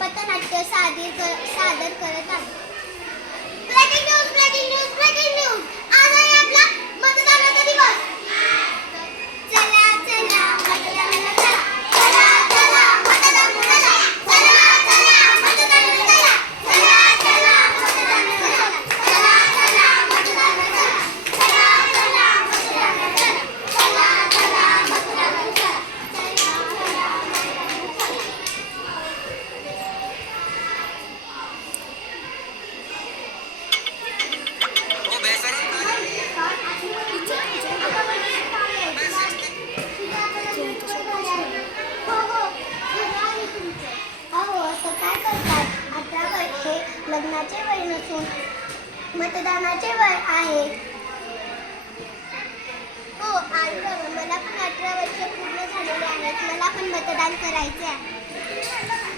पथनाट्य सादर सादर करत आहे. Breaking news breaking news breaking news लग्नाचे वय नसून मतदानाचे वय आहे. हो आई बाबा मला पण अठरा वर्ष पूर्ण झालेले आहेत. मला पण मतदान करायचे आहे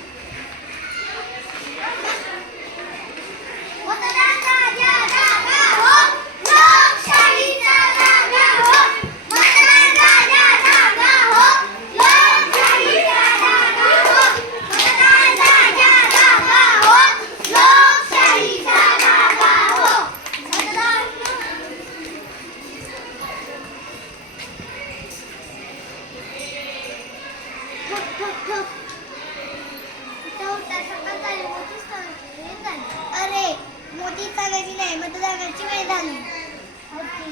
मोठी चालायची नाही मतदानाची वेळ झाली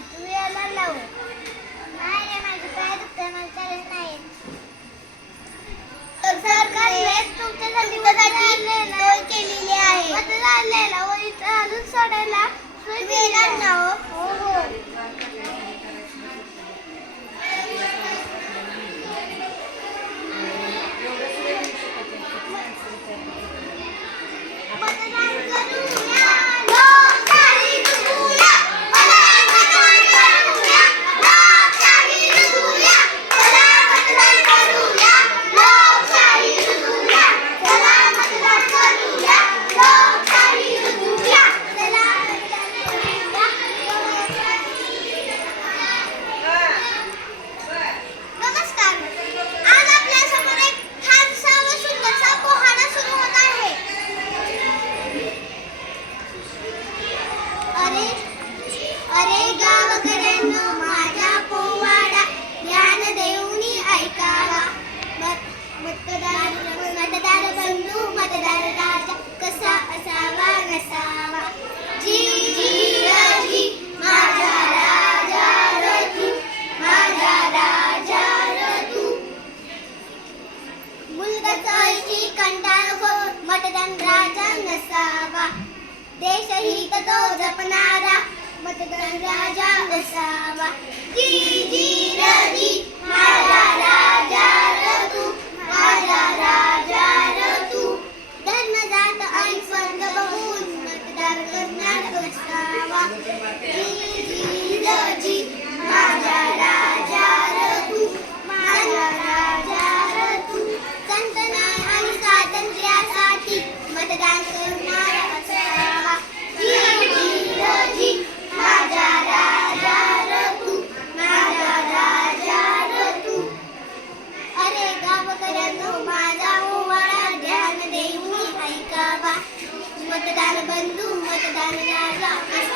तू यायला लाव. नाही रे माझी पाय दुखतंय मला चालत नाही सरकार तुमच्यासाठी मतदानाची सोय केलेली आहे. व इथं अजून सोडायला सोय केली ना हो हो. गावकऱ्यांनो माझा पोवाडा ध्यान देऊनी ऐकावा. मतदार मतदार बंधू मतदार राजा कसा असावा नसावा. जी जी जी माझा राजा रथू माझा राजा रथू मुलगाची कंटाळ हो मतदान राजा नसावा. देशहित तो जपणारा मतदान राजा असावा जी जी राजा रतू माझा राजा रतू. धन जात आणि स्वर्ग ไม่ได้หรอก